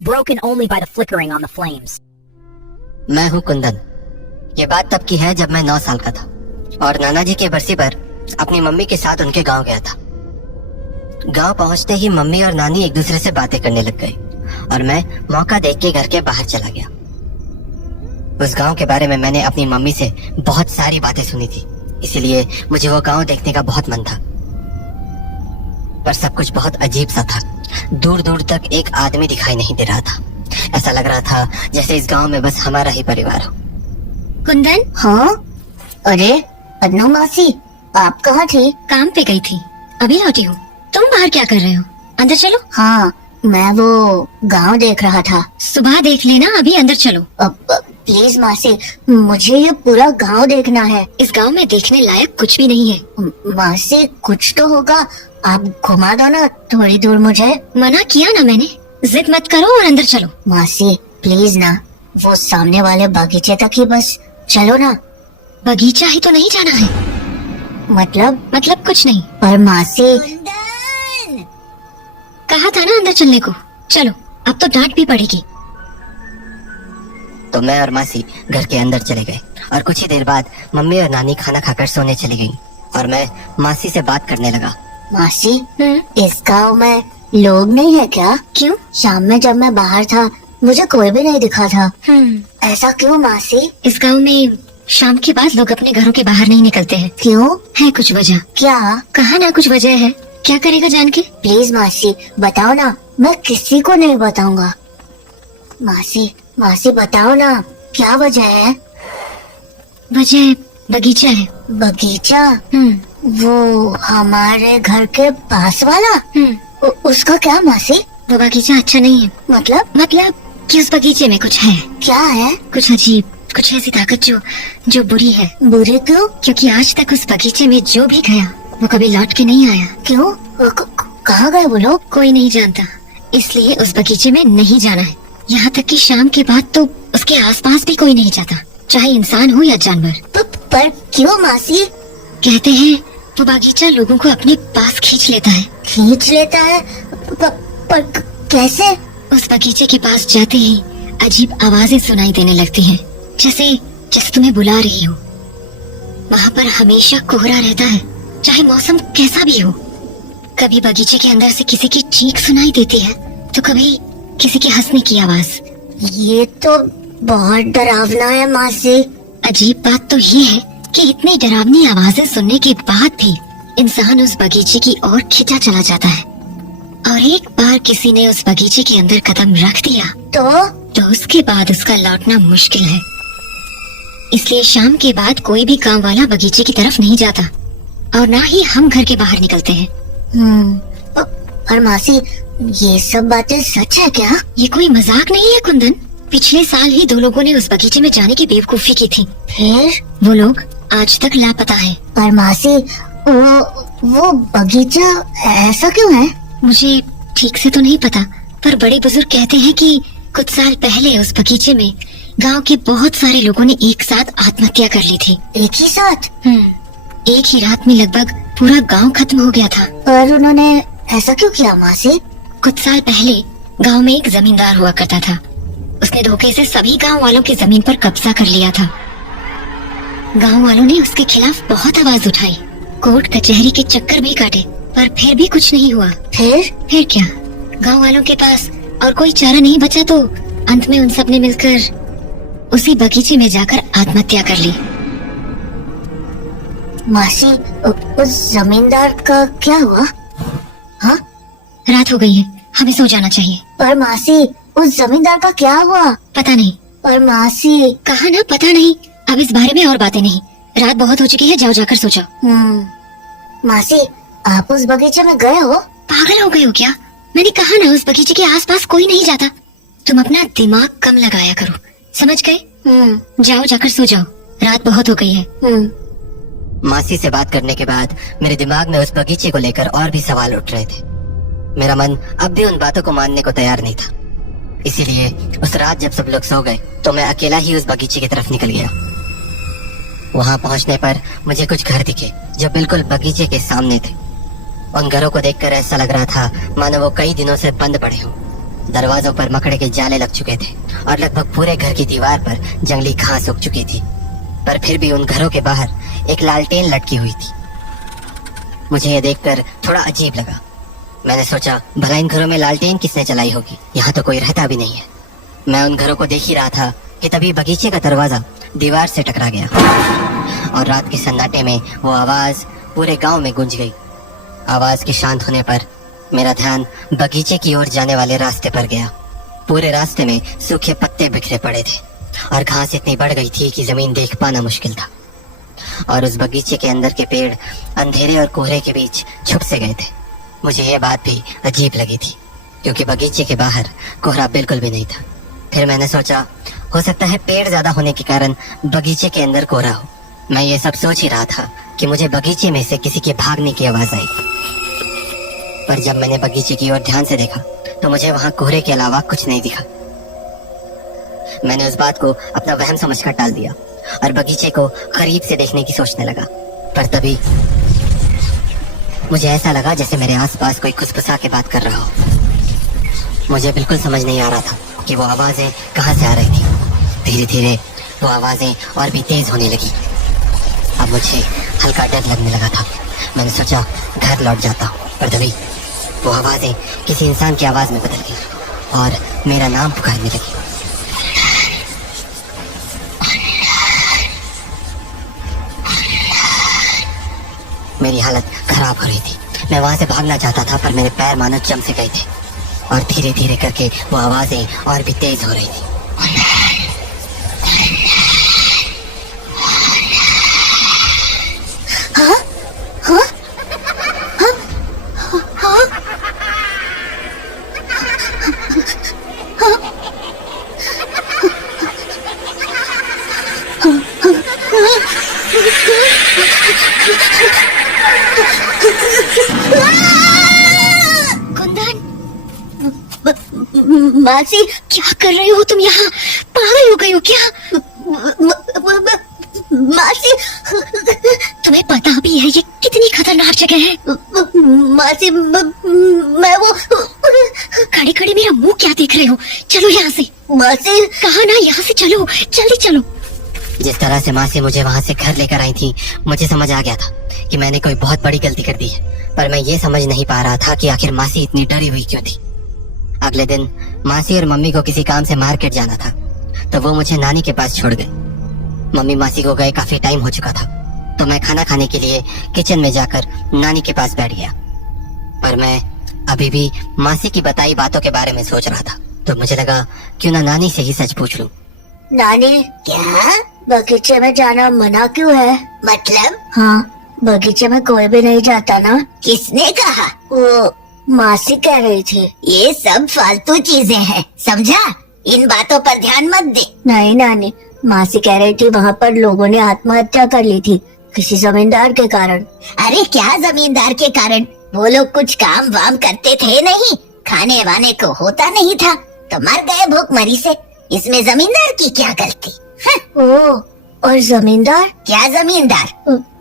broken only by the flickering on the flames. मैं हूँ कुंदन। ये बात तब की है जब मैं 9 साल का था और नाना जी के बरसी पर अपनी मम्मी के साथ उनके गांव गया था। गांव पहुंचते ही मम्मी और नानी एक दूसरे से बातें करने लग गए और मैं मौका देख के घर के बाहर चला गया। उस गांव के बारे में मैंने अपनी मम्मी से बहुत सारी बातें सुनी थी, इसीलिए मुझे वो गांव देखने का बहुत मन था। पर सब कुछ बहुत अजीब सा था। दूर दूर तक एक आदमी दिखाई नहीं दे रहा था। ऐसा लग रहा था जैसे इस गांव में बस हमारा ही परिवार हो। कुंदन। हाँ, अरे अनु मासी, आप कहाँ थे? काम पे गई थी, अभी लौटी हूँ। तुम बाहर क्या कर रहे हो? अंदर चलो। हाँ, मैं वो गांव देख रहा था। सुबह देख लेना, अभी अंदर चलो। प्लीज मासी, मुझे ये पूरा गांव देखना है। इस गांव में देखने लायक कुछ भी नहीं है। मासी, कुछ तो होगा, आप घुमा दो ना थोड़ी दूर मुझे। मना किया ना मैंने, जिद मत करो और अंदर चलो। मासी प्लीज ना, वो सामने वाले बगीचे तक ही बस चलो ना। बगीचा ही तो नहीं जाना है। मतलब कुछ नहीं। पर मासी, कहा था ना अंदर चलने को। चलो, अब तो डांट भी पड़ेगी। तो मैं और मासी घर के अंदर चले गए और कुछ ही देर बाद मम्मी और नानी खाना खाकर सोने चली गईं और मैं मासी से बात करने लगा। मासी, इस गांव में लोग नहीं है क्या? क्यों? शाम में जब मैं बाहर था मुझे कोई भी नहीं दिखा था। ऐसा क्यों मासी? इस गांव में शाम के बाद लोग अपने घरों के बाहर नहीं निकलते हैं। क्यों? है कुछ वजह? क्या? कहा ना कुछ वजह है। क्या करेगा जान के? प्लीज मासी बताओ ना, मैं किसी को नहीं बताऊंगा। मासी बताओ ना, क्या वजह है? वजह बगीचा है। बगीचा? वो हमारे घर के पास वाला? उसका क्या मासी? वो बगीचा अच्छा नहीं है। मतलब कि उस बगीचे में कुछ है। क्या है? कुछ अजीब, कुछ ऐसी ताकत जो बुरी है। बुरी क्यों? क्योंकि आज तक उस बगीचे में जो भी गया वो कभी लौट के नहीं आया। क्यों? कहाँ गए वो लोग? कोई नहीं जानता, इसलिए उस बगीचे में नहीं जाना है। यहाँ तक कि शाम के बाद तो उसके आसपास भी कोई नहीं जाता, चाहे इंसान हो या जानवर। पर क्यों मासी? कहते हैं वो बगीचा लोगों को अपने पास खींच लेता है। खींच लेता है? पर कैसे? उस बगीचे के पास जाते ही अजीब आवाजें सुनाई देने लगती हैं, जैसे तुम्हें बुला रही हो। वहाँ पर हमेशा कोहरा रहता है, चाहे मौसम कैसा भी हो। कभी बगीचे के अंदर से किसी की चीख सुनाई देती है, तो कभी किसी के हंसने की आवाज। ये तो बहुत डरावना है मासी। अजीब बात तो ये है कि इतनी डरावनी आवाजें सुनने के बाद भी इंसान उस बगीचे की ओर खिंचा चला जाता है। और एक बार किसी ने उस बगीचे के अंदर कदम रख दिया तो उसके बाद उसका लौटना मुश्किल है। इसलिए शाम के बाद कोई भी काम वाला बगीचे की तरफ नहीं जाता और ना ही हम घर के बाहर निकलते हैं। और मासी, ये सब बातें सच है क्या? ये कोई मजाक नहीं है कुंदन। पिछले साल ही 2 लोगों ने उस बगीचे में जाने की बेवकूफी की थी। फिर वो लोग आज तक लापता हैं। पर मासी, वो बगीचा ऐसा क्यों है? मुझे ठीक से तो नहीं पता, पर बड़े बुजुर्ग कहते हैं कि कुछ साल पहले उस बगीचे में गांव के बहुत सारे लोगों ने एक साथ आत्महत्या कर ली थी। एक ही साथ? एक ही रात में लगभग पूरा गांव खत्म हो गया था। पर उन्होंने ऐसा क्यों किया मासी? कुछ साल पहले गांव में एक जमींदार हुआ करता था। उसने धोखे से सभी गांव वालों की जमीन पर कब्जा कर लिया था। गांव वालों ने उसके खिलाफ बहुत आवाज उठाई, कोर्ट कचहरी के चक्कर भी काटे, पर फिर भी कुछ नहीं हुआ। फिर क्या, गांव वालों के पास और कोई चारा नहीं बचा तो अंत में उन सब ने मिलकर उसी बगीचे में जाकर आत्महत्या कर ली। मासी, उस जमींदार का क्या हुआ? हाँ? रात हो गई है, हमें सो जाना चाहिए। पर मासी, उस जमींदार का क्या हुआ? पता नहीं। पर मासी, कहा ना पता नहीं। अब इस बारे में और बातें नहीं, रात बहुत हो चुकी है, जाओ जाकर सो जाओ। मासी, आप उस बगीचे में गए हो? पागल हो गए हो क्या? मैंने कहा ना उस बगीचे के आसपास कोई नहीं जाता। तुम अपना दिमाग कम लगाया करो, समझ गए? जाओ जाकर सो जाओ, रात बहुत हो गई है। मासी से बात करने के बाद मेरे दिमाग में उस बगीचे को लेकर और भी सवाल उठ रहे थे। मेरा मन अब भी उन बातों को मानने को तैयार नहीं था। इसीलिए उस रात जब सब लोग सो गए तो मैं अकेला ही उस बगीचे की तरफ निकल गया। वहां पहुंचने पर मुझे कुछ घर दिखे जो बिल्कुल बगीचे के सामने थे। उन घरों को देखकर ऐसा लग रहा था मानो वो कई दिनों से बंद पड़े हों। दरवाजों पर मकड़े के जाले लग चुके थे और लगभग पूरे घर की दीवार पर जंगली घास उग चुकी थी, पर फिर भी उन घरों के बाहर एक लालटेन लटकी हुई थी। मुझे यह देखकर थोड़ा अजीब लगा। मैंने सोचा भला इन घरों में लालटेन किसने चलाई होगी, यहाँ तो कोई रहता भी नहीं है। मैं उन घरों को देख ही रहा था कि तभी बगीचे का दरवाजा दीवार से टकरा गया और रात के सन्नाटे में वो आवाज पूरे गांव में गूंज गई। आवाज के शांत होने पर मेरा ध्यान बगीचे की ओर जाने वाले रास्ते पर गया। पूरे रास्ते में सूखे पत्ते बिखरे पड़े थे और घास इतनी बढ़ गई थी कि जमीन देख पाना मुश्किल था। और उस बगीचे के अंदर के पेड़ अंधेरे और कोहरे के बीच छुप से गए थे। मुझे यह बात भी अजीब लगी थी क्योंकि बगीचे के बाहर कोहरा बिल्कुल भी नहीं था। फिर मैंने सोचा हो सकता है पेड़ ज्यादा होने के कारण बगीचे के अंदर कोहरा हो। मैं ये सब सोच ही रहा था कि मुझे बगीचे में से किसी के भागने की आवाज आई, पर जब मैंने बगीचे की ओर ध्यान से देखा तो मुझे वहां कोहरे के अलावा कुछ नहीं दिखा। मैंने उस बात को अपना वहम समझकर टाल दिया और बगीचे को करीब से देखने की सोचने लगा, पर तभी मुझे ऐसा लगा जैसे मेरे आसपास कोई खुसफुसा के बात कर रहा हो। मुझे बिल्कुल समझ नहीं आ रहा था कि वो आवाजें कहाँ से आ रही थी। धीरे धीरे वो आवाजें और भी तेज होने लगी। अब मुझे हल्का डर लगने लगा था। मैंने सोचा घर लौट जाता हूँ, पर तभी वो आवाजें किसी इंसान की आवाज में बदल गई और मेरा नाम पुकारने लगी। मेरी हालत खराब हो रही थी। मैं वहां से भागना चाहता था पर मेरे पैर मानो जम से गए थे और धीरे धीरे करके वो आवाजें और भी तेज हो रही थी। मासी, क्या कर रहे हो तुम यहाँ? पागल हो गई हो क्या? मासी, तुम्हें पता भी है ये कितनी खतरनाक जगह है? मासी, मैं वो खड़े खड़े मेरा मुंह क्या देख रहे हो? चलो यहाँ से। मासी, कहा ना यहाँ से चलो, जल्दी चलो। जिस तरह से मासी मुझे वहां से घर लेकर आई थी, मुझे समझ आ गया था कि मैंने कोई बहुत बड़ी गलती कर दी है, पर मैं ये समझ नहीं पा रहा था कि आखिर मासी इतनी डरी हुई क्यों थी। अगले दिन मासी और मम्मी को किसी काम से मार्केट जाना था, तो वो मुझे नानी के पास छोड़ गए। मम्मी मासी को गए काफी टाइम हो चुका था, तो मैं खाना खाने के लिए किचन में जाकर नानी के पास बैठ गया। पर मैं अभी भी मासी की बताई बातों के बारे में सोच रहा था, तो मुझे लगा क्यों ना नानी से ही सच पूछ लूं। नानी, क्या बगीचे में जाना मना क्यों है? मतलब? हाँ, बगीचे में कोई भी नहीं जाता ना। किसने कहा? वो मासी कह रही थी। ये सब फालतू चीजें हैं, समझा? इन बातों पर ध्यान मत दे। नहीं नानी, मासी कह रही थी वहाँ पर लोगों ने आत्महत्या कर ली थी किसी जमींदार के कारण। अरे क्या जमींदार के कारण? वो लोग कुछ काम वाम करते थे नहीं, खाने वाने को होता नहीं था, तो मर गए भूखमरी से। इसमें जमींदार की क्या गलती? ओह, और जमींदार? क्या जमींदार?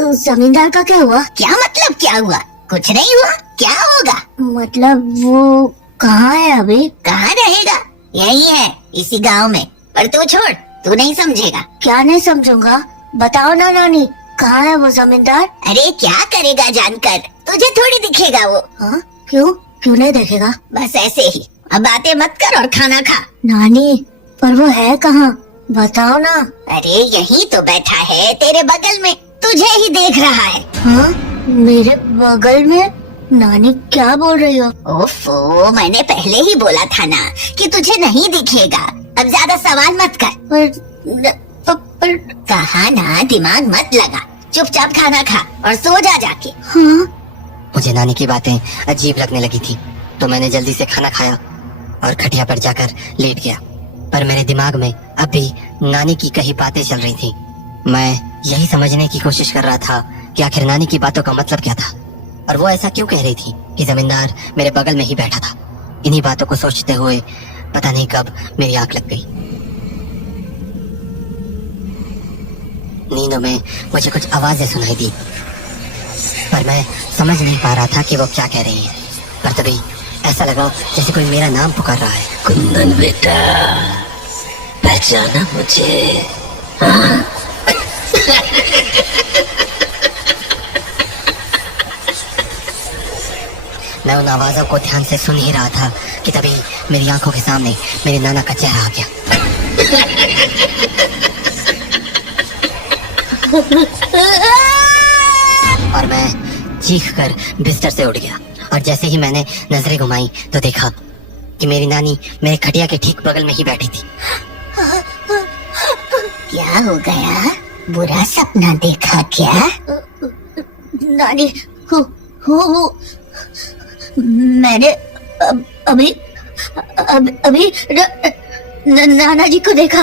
जमींदार का क्या हुआ? क्या मतलब क्या हुआ? कुछ नहीं हुआ। क्या होगा? मतलब वो कहाँ है अभी? कहाँ रहेगा? यही है, इसी गांव में। पर तू छोड़, तू नहीं समझेगा। क्या नहीं समझूंगा? बताओ ना नानी, कहाँ है वो जमींदार? अरे क्या करेगा जानकर, तुझे थोड़ी दिखेगा वो। हाँ? क्यों? क्यों नहीं दिखेगा? बस ऐसे ही। अब बातें मत कर और खाना खा। नानी, पर वो है कहाँ? बताओ ना। अरे यही तो बैठा है तेरे बगल में, तुझे ही देख रहा है। हाँ? मेरे बगल में? नानी क्या बोल रही हो? ओफो, मैंने पहले ही बोला था ना कि तुझे नहीं दिखेगा। अब ज्यादा सवाल मत कर। पर कहा ना, दिमाग मत लगा, चुपचाप खाना खा और सो जा जाके। हाँ? मुझे नानी की बातें अजीब लगने लगी थी, तो मैंने जल्दी से खाना खाया और खटिया पर जाकर लेट गया। पर मेरे दिमाग में अब भी नानी की कही बातें चल रही थी। मैं यही समझने की कोशिश कर रहा था कि आखिर नानी की बातों का मतलब क्या था और वो ऐसा क्यों कह रही थी कि जमींदार मेरे बगल में ही बैठा था। इन्हीं बातों को सोचते हुए पता नहीं कब मेरी आंख लग गई। नींदों में मुझे कुछ आवाजें सुनाई दी, पर मैं समझ नहीं पा रहा था कि वो क्या कह रही है। पर तभी ऐसा लगा जैसे कोई मेरा नाम पुकार रहा है। कुंदन बेटा, पहचाना मुझे? मैं उन आवाजों को ध्यान से सुन ही रहा था कि तभी मेरी आंखों के सामने मेरे नाना का चेहरा आ गया। और मैं चीख कर बिस्तर से उठ गया। और जैसे ही मैंने नजरें घुमाई तो देखा कि मेरी नानी मेरे खटिया के ठीक बगल में ही बैठी थी। क्या हो गया? बुरा सपना देखा क्या? नानी, हो मैंने अभी नाना जी को देखा।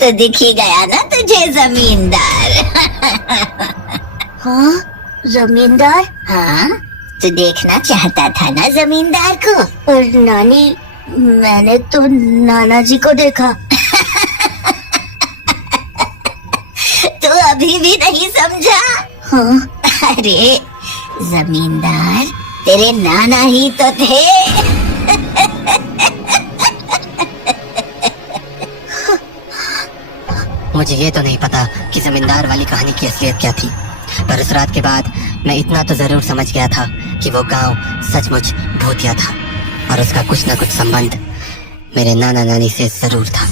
तो दिखी गया ना तुझे जमींदार? हाँ, जमींदार? हाँ, तू देखना चाहता था ना जमींदार को? और नानी, मैंने तो नाना जी को देखा। तू अभी भी नहीं समझा? हाँ? अरे जमींदार तेरे नाना ही तो थे। मुझे ये तो नहीं पता कि जमींदार वाली कहानी की असलियत क्या थी, पर उस रात के बाद मैं इतना तो जरूर समझ गया था कि वो गांव सचमुच भूतिया था और उसका कुछ न कुछ संबंध मेरे नाना नानी से जरूर था।